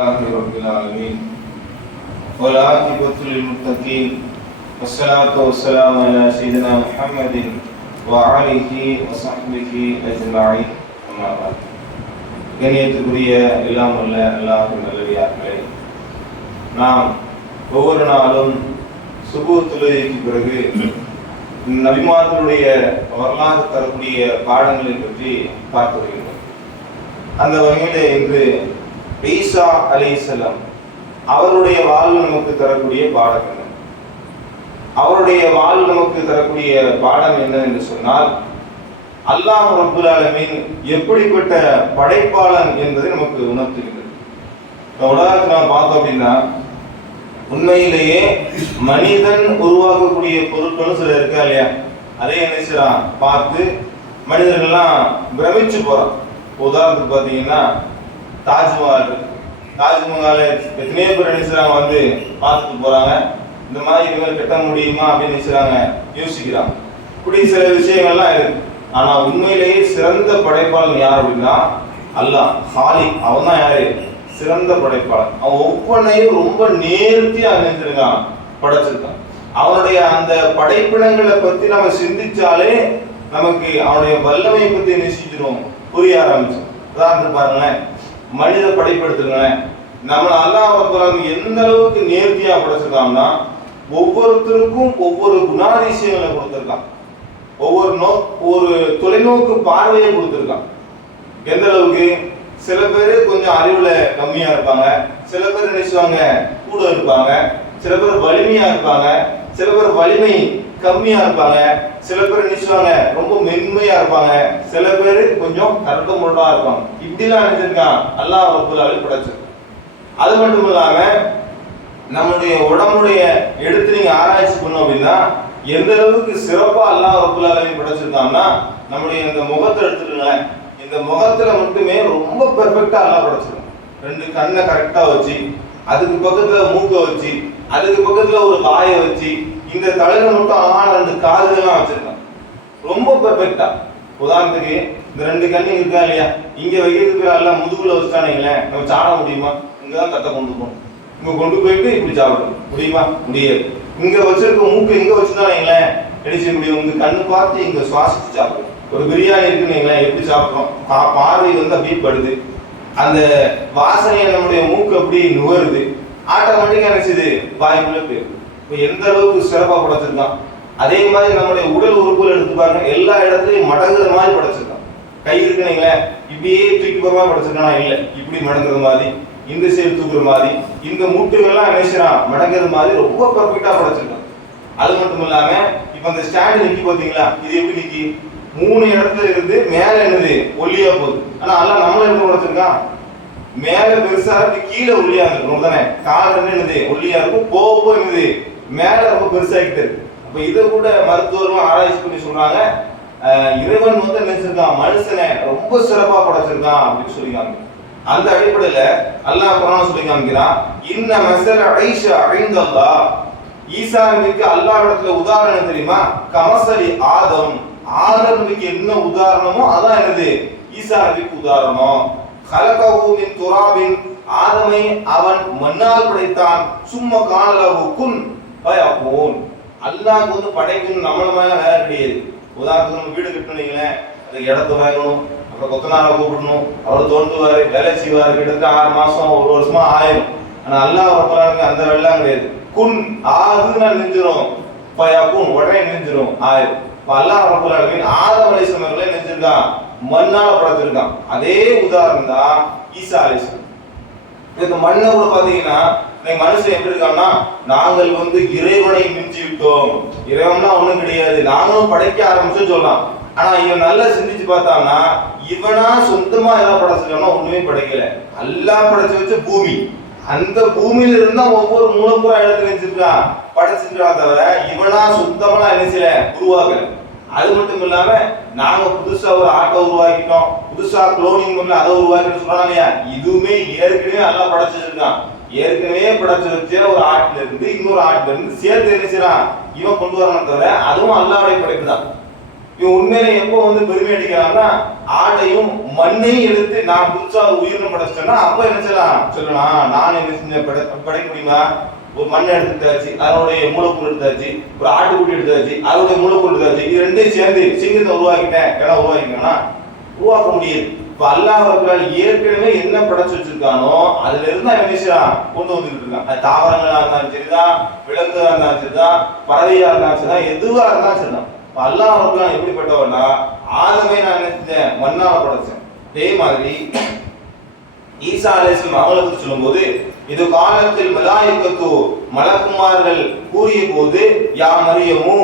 لله رب العالمين والعاقبة للمتقين والصلاة والسلام على سيدنا محمد وعليه وصحبه أجمعين أما بعد கண்ணியத்துக்குரிய எல்லாம் உள்ள அல்லாஹ் நல்லடியார்களே நாம் ஒவ்வொரு நாளும் சுபு தொழுகைக்கு பிறகு நபிமார்களுடைய வரலாறு தரக்கூடிய பாடங்களை பற்றி பார்த்து வருகின்றோம் அந்த வகையிலே இன்று ஈசா அலைஹிஸ்ஸலாம் அவருடைய வாழ்வு நமக்கு தரக்கூடிய பாடம் என்ன? அவருடைய வாழ்வு நமக்கு தரக்கூடிய பாடம் என்ன என்று சொன்னால் அல்லாஹ் ரப்புல் ஆலமீன் எப்படிப்பட்ட படைப்பாளன் என்பதை நமக்கு உணர்த்துகிறது இந்த உலகத்தை நாம் பார்த்தோம் அப்படின்னா உண்மையிலேயே மனிதன் உருவாக்கக்கூடிய பொருட்களும் சில இருக்கா இல்லையா? அதே என்ன செய்யறான்? பார்த்து மனிதர்கள்லாம் பிரமிச்சு போறான். உதாரணத்துக்கு பார்த்தீங்கன்னா தாஜ்மஹால் தாஜ்மஹால் எத்தனையோ பேர் நினைச்சுறாங்க வந்து பார்த்துட்டு போகிறாங்க இந்த மாதிரி இவங்க கட்ட முடியுமா அப்படின்னு நினைச்சுறாங்க யோசிக்கிறாங்க. இப்படி சில விஷயங்கள்லாம் இருக்கு. ஆனால் உண்மையிலேயே சிறந்த படைப்பாளன் யார் அப்படின்னா அல்லாஹ் ஹாலி அவன் தான் யாரு? சிறந்த படைப்பாளன் அவன் ஒவ்வொன்றையும் ரொம்ப நேர்த்தியாக நினைச்சிருக்கான் படைச்சிருக்கான். அவனுடைய அந்த படைப்பினங்களை பற்றி நம்ம சிந்திச்சாலே நமக்கு அவனுடைய வல்லமையை பற்றி நேசிச்சிடும் புரிய ஆரம்பிச்சோம் உதாரணத்துக்கு பாருங்களேன். மனித படைப்படுத்துங்களேன் நம்மளை அல்லாஹ் எந்த அளவுக்கு நேர்த்தியா படைச்சிருக்கான்னா ஒவ்வொருத்தருக்கும் ஒவ்வொரு குணாதிசயங்களை கொடுத்துருக்கான். ஒவ்வொரு நோ ஒரு தொலைநோக்கு பார்வையை கொடுத்துருக்கான். எந்த அளவுக்கு? சில பேர் கொஞ்சம் அறிவுல கம்மியா இருப்பாங்க. சில பேர் நினைச்சுவாங்க கூட இருப்பாங்க. சில பேர் வலிமையா இருப்பாங்க. சில பேர் வலிமை கம்மியா இருப்பாங்க. சில பேர் நினைச்சுவாங்க ரொம்ப மென்மையா இருப்பாங்க. சில பேர் கொஞ்சம் கரட்டு முரடா இருப்பாங்க. இப்படிலாம் நினைச்சிருக்கான். அல்லாஹ் ரப்புல் படைச்சு. அது மட்டும் இல்லாம நம்முடைய உடம்புடைய எடுத்து நீங்க ஆராய்ச்சி பண்ணோம் அப்படின்னா எந்த அளவுக்கு சிறப்பா அல்லாஹ் ரப்புல் ஆலமீன் படைச்சிருக்கான்னா நம்முடைய இந்த முகத்தை எடுத்துருங்க இந்த முகத்துல மட்டுமே ரொம்ப பெர்ஃபெக்டா அல்லாஹ் படைச்சிருக்கான். ரெண்டு கண்ணை கரெக்டா வச்சு அதுக்கு பக்கத்துல மூக்கை வச்சு அதுக்கு பக்கத்துல ஒரு வாயை வச்சு இந்த தலையில மட்டும் அழகான ரெண்டு காதுகள்லாம் வச்சிருக்கான். ரொம்ப பெர்ஃபெக்டா உதாரணத்துக்கு இந்த ரெண்டு கண்ணு இருக்கா இல்லையா? இங்க வைக்கிறதுக்கு எல்லாம் முதுகுல வச்சுட்டானுங்களேன் நம்ம சாட முடியுமா? இங்கதான் தட்டை கொண்டு போகணும். இங்க கொண்டு போயிட்டு இப்படி சாப்பிடணும். முடியுமா? முடியாது. இங்க வச்சிருக்க மூக்கு இங்க வச்சுட்டானுங்களேன் என்ன செய்ய முடியும்? உங்க கண்ணு பார்த்து இங்க சுவாசிச்சு சாப்பிடும் ஒரு பிரியாணி இருக்குன்னு எப்படி சாப்பிட்றோம்? பார்வை வந்து அப்படியே படுது. அந்த வாசனையை நம்முடைய மூக்கு அப்படி நுகருது. ஆட்டோமேட்டிக்கா என்ன செய்யுது? வாய்க்குள்ள போயிருக்கு இப்போ எந்த அளவுக்கு சிறப்பாக படைச்சிருக்கான்? அதே மாதிரி நம்மளுடைய உடல் உறுப்புகள் எடுத்து பாருங்க. எல்லா இடத்துலையும் மடங்குற மாதிரி படைச்சிருக்கான். கை இருக்குனீங்களே இப்படியே தூக்கி போகிற படைச்சிருக்கானா? இல்லை. இப்படி மடங்குற மாதிரி இந்த சைடு தூக்குற மாதிரி இந்த மூட்டுகள்லாம் என்ன மடங்குற மாதிரி ரொம்ப பர்ஃபெக்டாக படைச்சிருக்கான். அது மட்டும் இல்லாம இப்போ அந்த ஸ்டாண்டு நிக்கி பார்த்தீங்களா இது எப்படி நிக்கி? மூணு இடத்துல இருந்து மேல என்னது? ஒல்லியா போகுது. ஆனா எல்லாம் நம்மள எப்படி படைச்சிருக்கான்? மேல பெருசா இருக்கு கீழே ஒல்லியா இருக்கும் தானே கால் என்னது? ஒல்லியா இருக்கும். போக போக என்னது? மேலே ரொம்ப பெருசாகிட்டு இருக்கு அப்போ இதை கூட மருத்துவர்களும் ஆராய்ச்சி பண்ணி சொல்றாங்க இறைவன் வந்து நினைச்சிருக்கான் மனுஷனை ரொம்ப சிறப்பாக படைச்சிருக்கான் அப்படின்னு சொல்லிக்காங்க அந்த அடிப்படையில அல்லாஹ் குரான் சொல்லி காமிக்கிறான் இன்ன மசல ஐஷா ஐந்தல்லா. ஈசா நபிக்கு அல்லாஹ் இடத்துல உதாரணம் என்ன தெரியுமா? கமசலி ஆதம். ஆதம் என்ன உதாரணமோ அதான் என்னது? ஈசா நபிக்கு உதாரணம். கலகவுமின் துராபின். ஆதமை அவன் மண்ணால் படைத்தான். சும்மா காணலவு குன் பயகூன் அல்லாஹ் வந்து படைக்கும் நம்மள மேல வேலை கிடையாது. உதாரணத்துக்கு நம்ம வீடு கட்டணுங்களேன் அதுக்கு இடத்த வாங்கணும் அப்புறம் கொத்தனாரை கூப்பிடணும் அவர் தோன்றுவார் வேலை செய்வார் கிட்டத்தட்ட ஆறு மாசம் ஒரு வருஷமா ஆயிரும். ஆனா அல்லாஹ் ரப்பலானுக்கு அந்த வேலைலாம் கிடையாது. குன் ஆகுன்னு நெஞ்சிரும். பயக்கும் உடனே நெஞ்சிரும். ஆயிரும். இப்ப அல்லாஹ் ரப்பலானுக்கு ஆதம் அலைஹிஸ்ஸலாம் நெஞ்சிருக்கான் மண்ணால படைச்சிருக்கான் அதே உதாரணம் தான் ஈசா அலைஹிஸ்ஸலாம் இந்த மண்ணை கூட பாத்தீங்கன்னா இன்னைக்கு மனுஷன் எப்படி இருக்கான்னா நாங்கள் வந்து இறைவனை மிஞ்சி விட்டோம் இறைவன்னா ஒண்ணும் கிடையாது. நாங்களும் படைக்க ஆரம்பிச்சோம் சொல்லலாம். ஆனா இவன் நல்லா சிந்திச்சு பார்த்தான்னா இவனா சொந்தமா எதாவது படைச்சிருக்கானா ஒண்ணுமே படைக்கல. எல்லாம் படைச்சு வச்ச பூமி. அந்த பூமியில இருந்தா ஒவ்வொரு மூலப்புறா எடுத்து நினைச்சிருக்கான் படைச்சிருக்கான் தவிர இவனா சுத்தமா என்ன உருவாக்கல. அது மட்டும் இல்லாம நாங்க புதுசா ஒரு ஆட்டை உருவாக்கிட்டோம். புதுசா குளோனிங் பண்ணி அதை உருவாக்கிட்டு சொல்றாங்க இல்லையா? இதுவுமே ஏற்கனவே நல்லா படைச்சிருக்கான். ஏற்கனவே படைச்சு வச்ச ஒரு ஆட்டில இருந்து இன்னொரு ஆட்டில இருந்து சேர்த்து என்ன இவன் கொண்டு வரணும் தவிர அதுவும் அல்லாவுடைய படைப்பு தான் இவன் உண்மையில எப்போ வந்து பெருமை அடிக்கிறான்னா ஆட்டையும் மண்ணையும் எடுத்து நான் புதுசா உயிரினம் படைச்சிட்டேன்னா அப்ப என்ன செய்யலாம் சொல்லலாம் நான் என்ன செஞ்ச படை படைக்க முடியுமா? ஒரு மண் எடுத்துட்டாச்சு அதனுடைய மூலக்கூறு எடுத்தாச்சு ஒரு ஆட்டுக்குட்டி எடுத்தாச்சு அதனுடைய மூலக்கூறு எடுத்தாச்சு இது ரெண்டையும் சேர்ந்து சிங்கத்தை உருவாக்கிட்டேன். ஏன்னா உருவாக்கிட்டேன்னா உருவாக்க முடியாது. இப்ப அல்லாஹ் ஏற்கனவே என்ன படைச்சு வச்சிருக்கானோ அதுல இருந்து அவன் நினைச்சான் கொண்டு வந்துட்டு இருக்கான். அது தாவரங்களா இருந்தாலும் சரிதான் விலங்குகளா இருந்தாலும் சரிதான் பறவையா இருந்தாலும் சரிதான் எதுவா இருந்தாலும் சரிதான். இப்ப அல்லாஹ் ரப்பல் எப்படிப்பட்டவனா ஆதமே நான் நினைச்சேன் மண்ணாவை படைச்சேன். அதே மாதிரி ஈசா அலைஹிஸ்ஸலாம் அவங்களை பத்தி சொல்லும்போது இது காலத்தில் மலாயிக்கத்து மலக்குமார்கள் கூறிய போது யா மரியமு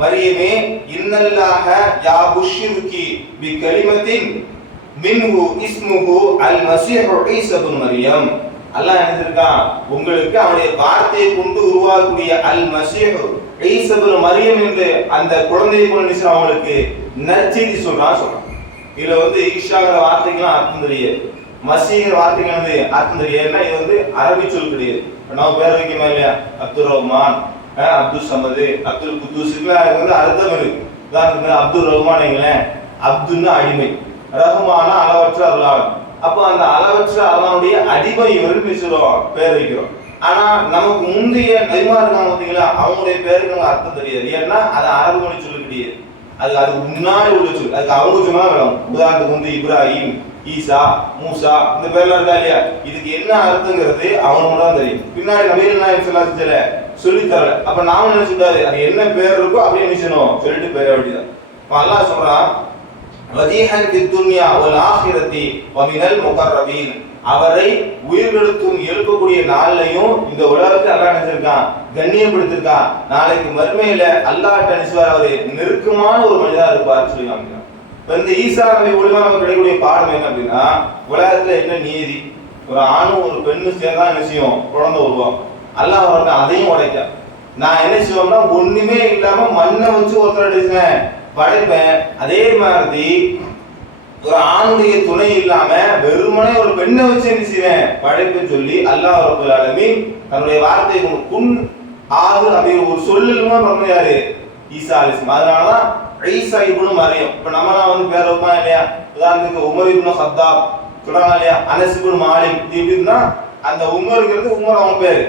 மரியமே இன்னல்லாக யா புஷ்யுக்கி பி கலிமத்தின் மின்ஹு இஸ்முஹு அல் மசீஹு ஈஸா மரியம். அல்லாஹ் நினைச்சிருக்கான் உங்களுக்கு அவனுடைய வார்த்தையை கொண்டு உருவாக்கக்கூடிய அல் மசீஹு ஈஸா மரியம் என்று அந்த குழந்தையை கொண்டு என்ன அவங்களுக்கு நற்செய்தி சொல்றான் சொல்றான். இதுல வந்து ஈஷாங்கிற வார்த்தைக்கெல்லாம் அர்த்தம் தெரியாது. மசீங்கிற வார்த்தைக்கு வந்து அர்த்தம் தெரியாதுன்னா இது வந்து அரபி சொல் கிடையாது. நம்ம பேர் வைக்கமா இல்லையா? அப்துல் ரஹ்மான் அப்துல் சமது அப்துல் குத்தூஸ். அதுக்கு வந்து அர்த்தம் இருக்கு. உதாரணத்துக்கு அப்துல் ரஹ்மான் எங்களேன் அப்துல்னா அடிமை. ரஹ்மானா அளவற்ற அருளாளன். அப்போ அந்த அளவற்ற அருளானுடைய அடிமை இவருக்கு பேசுறோம் பேர் வைக்கிறோம். ஆனா நமக்கு முந்தைய நெய்மா இருக்காங்க பார்த்தீங்களா அவங்களுடைய பேருக்கு நமக்கு அர்த்தம் தெரியாது. ஏன்னா அது அரபு மொழி சொல்ல கிடையாது அது அது முன்னாடி உள்ள சொல். அதுக்கு அவங்க சொன்னா வேணும் உதாரணத்துக்கு வந்து இப்ராஹிம் ஈசா மூசா இந்த பேர்லாம் இருக்கா இல்லையா? இதுக்கு என்ன அர்த்தங்கிறது அவனுக்கு தான் தெரியும். பின்னாடி நவீன நாயகம் சொல்லாச்சு செஞ்சல சொல்லி தரல. அப்ப நாம என்ன சொல்றாரு அது என்ன பேர் இருக்கோ அப்படியே நினைச்சணும் சொல்லிட்டு பேர வேண்டியதான் இப்ப அல்லாஹ் சொல்றான் வஜீஹன் துன்யா வல் ஆஹிரத்தி வமினல் முகர்ரபீன். அவரை உயிர்கெடுத்தும் எழுப்பக்கூடிய நாள்லையும் இந்த உலகத்தை அல்லா நினைச்சிருக்கான் கண்ணியப்படுத்திருக்கான் நாளைக்கு மறுமையில அல்லாஹ் நினைச்சுவார் அவர் நெருக்கமான ஒரு மனிதா இருப்பார் சொல்லி காமிக்கிறான். இந்த ஈசா நபி மூலியமா நமக்கு கிடைக்கக்கூடிய பாடம் என்ன அப்படின்னா உலகத்துல என்ன நீதி? ஒரு ஆணும் ஒரு பெண்ணும் சேர்ந்தா நிச்சயம் குழந்தை உருவாகும். அல்லாஹ் அவருக்கு அதையும் உடைக்க நான் என்ன செய்வோம்னா ஒண்ணுமே இல்லாம மண்ணை வச்சு ஒருத்தர் அடிச்சேன் படைப்பேன் அதே மாதிரி ஒரு ஆணுடைய துணை இல்லாம வெறுமனே ஒரு பெண்ணை வச்சு என்ன செய்வேன்? படைப்புன்னு சொல்லி அல்லாஹ் ரபுல் ஆலமீன் தன்னுடைய வார்த்தை குன் ஆகு அப்படிங்கிற ஒரு சொல்லிலுமா பிறந்த யாரு? ஈசா அலிஸ்லாம் அதனாலதான் ஈசா இப்னு மரியம். இப்ப நம்மளாம் வந்து பேர் வைப்போம் இல்லையா? உதாரணத்துக்கு உமர் இப்னு சத்தாப் சொல்றாங்க இல்லையா? அனஸ் இப்னு மாலிக் இப்படின்னா அந்த உமருங்கிறது உமர் அவங்க பேரு.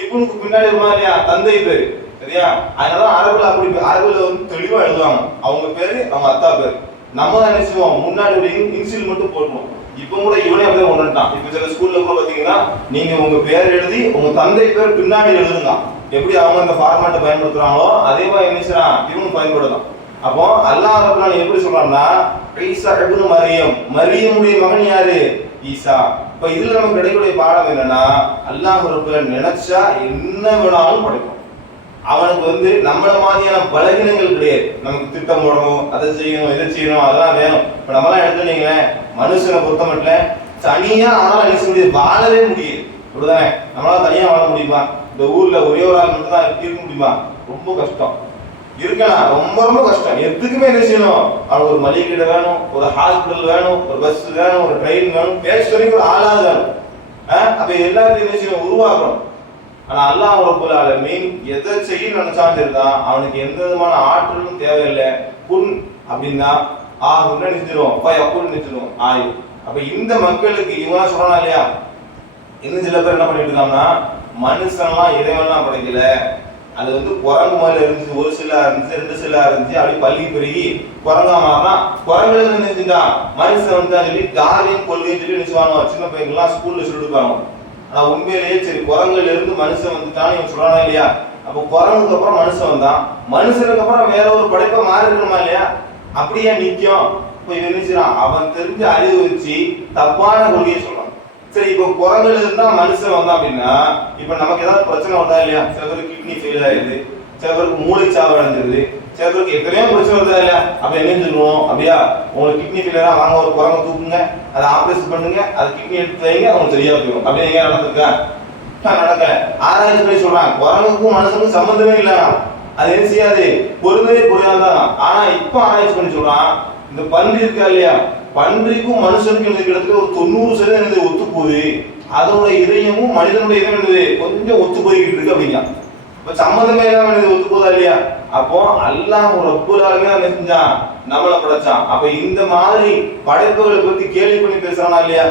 இப்னுக்கு பின்னாடி வருமா இல்லையா? தந்தை பேரு. சரியா? அதனால அரபுல அப்படி அரபுல வந்து தெளிவா எழுதுவாங்க. அவங்க பேரு அவங்க அத்தா பேர். நம்ம தான் நினைச்சுவோம் முன்னாடி ஒரு இன்சில் மட்டும் போடுவோம் இப்போ கூட இவனே அப்படியே ஒன்றுட்டான் இப்போ சில ஸ்கூல்ல கூட பாத்தீங்கன்னா நீங்க உங்க பேர் எழுதி உங்க தந்தை பேர் பின்னாடி எழுதுங்க எப்படி அவங்க அந்த ஃபார்மேட்டை பயன்படுத்துறாங்களோ அதே மாதிரி என்ன இவனும் பயன்படுத்தான் அப்போ அல்லாஹ் ரபுல்லான் எப்படி சொல்றான்னா ஈசா இப்னு மரியம். மரியமுடைய மகன் யாரு? ஈசா. இப்ப இதுல நமக்கு கிடைக்கக்கூடிய பாடம் என்னன்னா அல்லாஹ் ரபுல்லான் நினைச்சா என்ன வேணாலும் படைக்கும் அவனுக்கு வந்து நம்மள மாதிரியான பலகீனங்கள் கிடையாது. நமக்கு திட்டம் போடணும் அதை செய்யணும் இதை செய்யணும் அதெல்லாம் வேணும். இப்ப நம்மளாம் எடுத்துனீங்களேன் மனுஷனை பொறுத்த மட்டும் தனியா அவனால என்ன செய்ய முடியாது வாழவே முடியாது அப்படிதானே? நம்மளால தனியா வாழ முடியுமா? இந்த ஊர்ல ஒரே ஒரு ஆள் மட்டும் தான் இருக்க முடியுமா? ரொம்ப கஷ்டம். இருக்கலாம். ரொம்ப ரொம்ப கஷ்டம். எதுக்குமே என்ன செய்யணும்? அவனுக்கு ஒரு மளிகை கடை வேணும் ஒரு ஹாஸ்பிட்டல் வேணும் ஒரு பஸ் வேணும் ஒரு ட்ரெயின் வேணும். பேச்சு வரைக்கும் ஒரு ஆளாக வேணும். அப்ப எல்லாத்தையும் என்ன செய்யணும்? உருவாக்கணும். ஆனா அல்லாஹ் ரப்பல் ஆலமீன் எதை செய்ய நினைச்சாலும் இருந்தான் அவனுக்கு எந்த விதமான ஆற்றலும் தேவையில்லை. குன் அப்படின்னா ஆகுன்னு நினைச்சிடும் அப்பா எப்போ நினைச்சிடும் ஆயு அப்ப இந்த மக்களுக்கு இவனா சொல்றானா இல்லையா? இன்னும் சில பேர் என்ன பண்ணிட்டு இருக்காங்கன்னா மனுஷன்லாம் இறைவன்லாம் படைக்கல. அது வந்து குரங்கு மாதிரி இருந்துச்சு. ஒரு சிலா இருந்துச்சு ரெண்டு சிலா இருந்துச்சு. அப்படி பள்ளி பெருகி குரங்கா மாறினா குரங்குல இருந்து நினைச்சுட்டான் மனுஷன் வந்து சொல்லி டார்வின் கொள்கைன்னு சொல்லி நினைச்சுவாங்க சின்ன பையன்கள்லாம் ஸ்கூல்ல சொல்லிருக்காங்க ஆனா உண்மையிலேயே சரி குரங்குல இருந்து மனுஷன் வந்துட்டான் இவன் சொல்றானா இல்லையா? அப்போ குரங்குக்கு அப்புறம் மனுஷன் வந்தான். மனுஷனுக்கு அப்புறம் வேற ஒரு படைப்பை மாறி இருக்கணுமா இல்லையா? அப்படியே நிக்கும்? இப்போ இவன் அவன் தெரிஞ்சு அறிவு வச்சு தப்பான கொள்கையை சொல்றான். சரி இப்போ குரங்குல இருந்தா மனுஷன் வந்தான் அப்படின்னா இப்போ நமக்கு ஏதாவது பிரச்சனை வந்தா இல்லையா? சில பேர் கிட்னி ஃபெயில் ஆயிடுது. சில பேருக்கு மூளைச்சாவு அடைஞ்சிருது சில பேருக்கு எத்தனையோ பிரச்சனை வருது இல்லையா அப்ப என்ன சொல்லுவோம் அப்படியா? உங்களுக்கு கிட்னி ஃபெயிலியரா வாங்க ஒரு குரங்க தூக்குங்க. அதை ஆப்ரேஷன் பண்ணுங்க. அது கிட்னி எடுத்து வைங்க. உங்களுக்கு சரியா போயிடும். அப்படி எங்க நடந்திருக்கா? நான் நடக்கல. ஆராய்ச்சி பண்ணி சொல்றான் குரங்குக்கும் மனுஷனுக்கும் சம்பந்தமே இல்ல. அது என்ன செய்யாது? பொருந்தவே புரியாதான் ஆனா இப்ப ஆராய்ச்சி பண்ணி சொல்றான் இந்த பன்றி இருக்கா இல்லையா? பன்றிக்கும் மனுஷனுக்கும் எனக்கு கிட்டத்தட்ட ஒரு தொண்ணூறு சதவீதம் என்னது? ஒத்து போகுது அதோட இதயமும் மனிதனுடைய இதயம் என்னது? கொஞ்சம் ஒத்து போய்கிட்டு இருக்கு அப்படிங்க சம்மந்தமே இல்லாம இது ஒத்து போதா இல்லையா? அப்போ அல்லாஹ் ஒரு ரப்புலாலுமே என்ன செஞ்சான்? நம்மளை படைச்சான். அப்ப இந்த மாதிரி படைப்புகளை பத்தி கேள்வி பண்ணி பேசுறானா இல்லையா?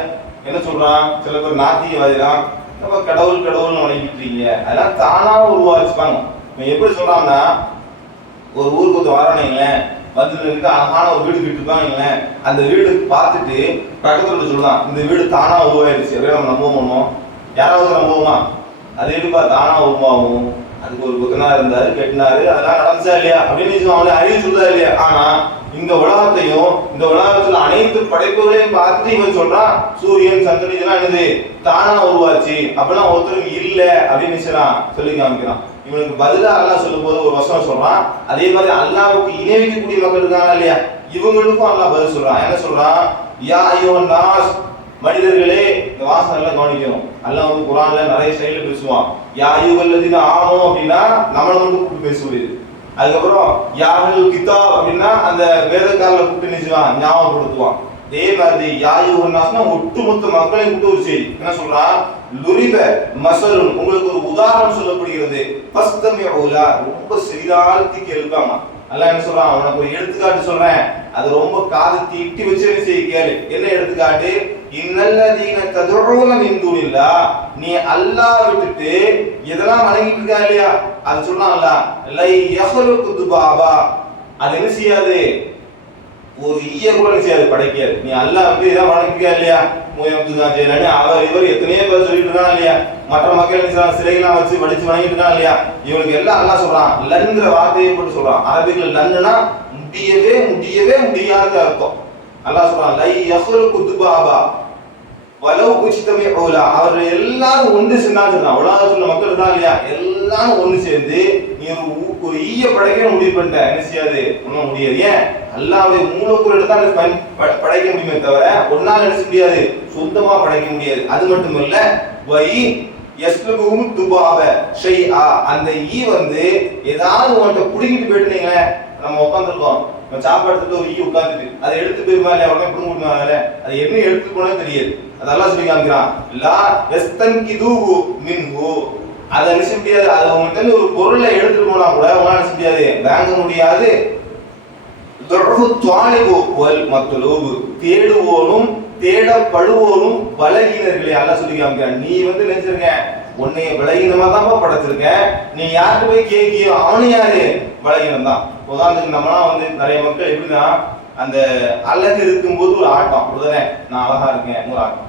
என்ன சொல்றான்? சில பேர் நாத்திகவாதிதான் நம்ம கடவுள் கடவுள்னு வணங்கிட்டு இருக்கீங்க அதெல்லாம் தானா உருவாச்சுப்பாங்க இவன் எப்படி சொல்றான்னா ஒரு ஊருக்கு ஒத்து வரானீங்களேன் வந்து நின்று அழகான ஒரு வீடு கட்டிருக்காங்களேன் அந்த வீடு பார்த்துட்டு பக்கத்துல சொல்லலாம் இந்த வீடு தானா உருவாயிருச்சு அப்படியே நம்ம நம்புவோமோ யாராவது நம்புவோமா? அது எப்படிப்பா தானா உருவாகும்? அதுக்கு ஒரு புத்தனா இருந்தாரு கெட்டினாரு அதெல்லாம் நடந்துச்சா இல்லையா அப்படின்னு அவனை அறிவு சொல்லுதா இல்லையா? ஆனா இந்த உலகத்தையும் இந்த உலகத்துல அனைத்து படைப்புகளையும் பார்த்துட்டு இவன் சொல்றான் சூரியன் சந்திரன் இதெல்லாம் என்னது? தானா உருவாச்சு. அப்படிலாம் ஒருத்தருக்கு இல்ல அப்படின்னு சொல்றான் சொல்லி காமிக்கிறான். இவனுக்கு பதிலா அல்லாஹ் சொல்லும் போது ஒரு வசனம் சொல்றான். அதே மாதிரி அல்லாவுக்கு இணைவிக்கக்கூடிய மக்கள் இருக்காங்க இல்லையா? இவங்களுக்கும் அல்லாஹ் பதில் சொல்றான். என்ன சொல்றான்? யா ஐயோ நாஸ். மனிதர்களே இந்த வாசனை எல்லாம் கவனிக்கணும். அல்லாஹ் வந்து குரான்ல நிறைய ஸ்டைல பேசுவான். யா ஐயோகல்லதின ஆமோ அப்படின்னா நம்மளை வந்து கூப்பிட்டு பேசுவது அதுக்கப்புறம் யாஹல் கிதா அப்படின்னா அந்த வேதக்காரில் கூப்பிட்டு நினைச்சுவான் ஞாபகப்படுத்துவான். அதே மாதிரி யாயுகன் நாஸ்னா ஒட்டுமொத்த மக்களையும் கூப்பிட்டு ஒரு செய்தி. என்ன சொல்றான் லுரிப மசலுன் உங்களுக்கு ஒரு உதாரணம் சொல்லப்படுகிறது. ஃபஸ்தமிஉலா ரொம்ப சிறிதாழ்த்தி கேள்வாங்க அல்லாஹ் என்ன சொல்றான்? உனக்கு ஒரு எடுத்துக்காட்டு சொல்றேன். அது ரொம்ப காது தீட்டி வச்சு என்ன செய்ய கேளு. என்ன எடுத்துக்காட்டு? இன்னல்லதீன ததுஊன மின் தூனில்லா நீ அல்லாஹ் விட்டுட்டு எதெல்லாம் வணங்கிட்டு இருக்கா இல்லையா? அது சொன்னான்ல அல்லாஹ் லை யஹலுகு துபாபா. அது என்ன செய்யாது? ஒரு ஈயர் கூட செய்யாது? படைக்காது. நீ அல்லாஹ் வந்து இதான் வணங்கிக்கா இல்லையா? முயம்துதான் ஜெயலானி அவர் இவர் எத்தனையோ பேர் சொல்லிட்டு இருக்கான் இல்லையா? மற்ற மக்கள் என்ன சிலைகள்லாம் வச்சு வடிச்சு வணங்கிட்டு இருக்கான் இல்லையா? இவனுக்கு எல்லாம் அல்லாஹ் சொல்றான். லன்ங்கிற வார்த்தையை போட்டு சொல்றான். அரபிகள் லன்னுனா முடியவே முடியவே முடியாத அர்த்தம். அல்லாஹ் சொல்றான் லை யஹ்லு துபாபா. வலவு உச்சிதமே ஓலா அவர்கள் எல்லாரும் ஒன்று சேர்ந்தாங்க உலகத்துல மக்கள் இருக்கா இல்லையா? எல்லாரும் ஒன்று சேர்ந்து நீ ஒரு ஈய படைக்க முடிவு பண்ணிட்ட. என்ன செய்யாது? ஒன்றும் முடியாது. ஏன்? அல்லாவை மூலக்கூறு எடுத்தா எனக்கு பயன் ப- படைக்க முடியுமே தவிர ஒன்னால் நினைச்ச முடியாது. சொந்தமா படைக்க முடியாது. அது மட்டும் இல்ல வை எஸ்லுகும் துபாவ ஷை ஆ அந்த ஈ வந்து ஏதாவது உன்கிட்ட பிடிக்கிட்டு போயிட்டு நம்ம உட்காந்துருக்கோம் நம்ம சாப்பாடு எடுத்துட்டு ஒரு ஈ உட்காந்துட்டு அதை எடுத்து போயிருமா இல்லையா உடனே புடுங்க முடியுமா அது என்ன எடுத்து போனா தெரியாது. அதெல்லாம் சொல்லி காமிக்கிறான். லா எஸ்தன்கிதுஹு மின்ஹு. அதை நினைச்ச முடியாது. அது அவங்ககிட்ட இருந்து ஒரு பொருளை எடுத்துட்டு போனா கூட அவங்களால நினைச்ச முடியாது. வாங்க முடியாது. தொடர்பு துவாலிபு வல் மத்லூபு தேடுவோனும் தேடப்படுவோனும் பலகீனர்களே அல்ல சொல்லி காமிக்கிறான். நீ வந்து நினைச்சிருக்க உன்னைய பலகீனமா தான் படைச்சிருக்க. நீ யார்கிட்ட போய் கேக்கியோ அவனு யாரு? பலகீனம் தான் உதாரணத்துக்கு நம்மலாம் வந்து நிறைய மக்கள் எப்படின்னா அந்த அழகு இருக்கும்போது ஒரு ஆட்டம். அப்படிதானே நான் அழகா இருக்கேன். ஒரு ஆட்டம்.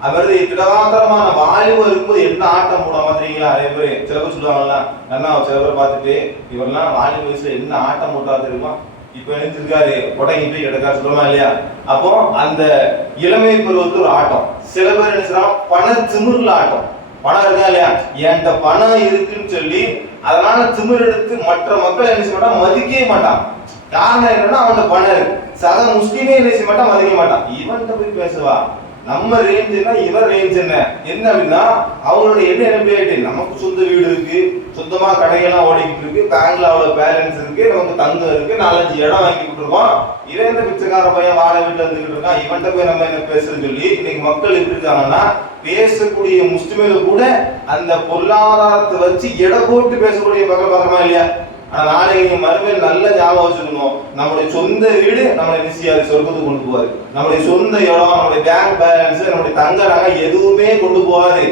அது மாதிரி திடகாத்திரமா வாலிபம் இருக்கும்போது என்ன ஆட்டம் போட மாதிரிங்களா நிறைய பேர். சில பேர் சொல்லுவாங்கல்ல நல்லா சில பேர் பார்த்துட்டு இவரெல்லாம் வாலிப வயசுல என்ன ஆட்டம் போட்டா தெரியுமா? இப்ப எழுந்திருக்காரு உடங்கி போய் கிடக்கா சொல்லுமா இல்லையா? அப்போ அந்த இளமை பருவத்து ஒரு ஆட்டம். சில பேர் என்ன செய்றாங்க? பண திமிர்ல ஆட்டம். பணம் இருக்கா இல்லையா? என்கிட்ட பணம் இருக்குன்னு சொல்லி அதனால திமிர் எடுத்து மற்ற மக்கள் என்ன செய்ய மாட்டான் மதிக்கவே மாட்டான் காரணம் என்னன்னா அவன் பணம் இருக்கு. சக முஸ்லீமே என்ன செய்ய மாட்டான்? மதிக்க மாட்டான். இவன்கிட்ட போய் பேசுவா. நம்ம ரேஞ்சுனா இவர் ரேஞ்ச் என்ன? என்ன அப்படின்னா அவங்களோட என்ன என்ன நமக்கு சொந்த வீடு இருக்கு. சொந்தமா கடைகள்லாம் ஓடிக்கிட்டு இருக்கு. பேங்க்ல அவ்வளவு பேலன்ஸ் இருக்கு. நமக்கு தங்கம் இருக்கு. நாலஞ்சு இடம் வாங்கி கொடுத்துருக்கோம். இவன் இந்த பிச்சைக்கார பையன் வாழை வீட்டுல இருந்துகிட்டு இருக்கான். இவன்கிட்ட போய் நம்ம என்ன பேசுறேன்னு சொல்லி இன்னைக்கு மக்கள் எப்படி இருக்காங்கன்னா பேசக்கூடிய முஸ்லிம்கள் கூட அந்த பொருளாதாரத்தை வச்சு எடை போட்டு பேசக்கூடிய பக்கம் பக்கமா இல்லையா? ஆனா நாளைக்கு நீங்க மறுபடியும் நல்ல ஞாபகம் வச்சுக்கணும். நம்முடைய சொந்த வீடு நம்மளை நிச்சயாது சொர்க்கத்துக்கு கொண்டு போவாரு. நம்முடைய சொந்த இடம் நம்முடைய பேங்க் பேலன்ஸ் நம்முடைய தங்க நகை எதுவுமே கொண்டு போவாரு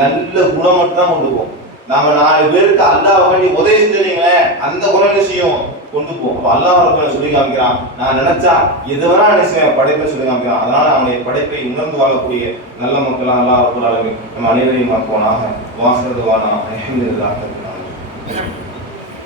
நல்ல குணம் மட்டும் தான் கொண்டு போவோம் நாம நாலு பேருக்கு அல்லாஹ் வேண்டி உதவி செஞ்சீங்களேன் அந்த குணம் விஷயம் கொண்டு போகும் அப்ப அல்லாஹ் ரப்பல் சொல்லி காமிக்கிறான். நான் நினைச்சா எது வேணா நினைச்சேன் படைப்பை சொல்லி காமிக்கிறான். அதனால அவனுடைய படைப்பை உணர்ந்து வாழக்கூடிய நல்ல மக்களாக அல்லாஹ் ரப்பல் நம்ம அனைவரையும் மாற்றுவானாக வாசனதுவானா அஹமதுல்லாஹ்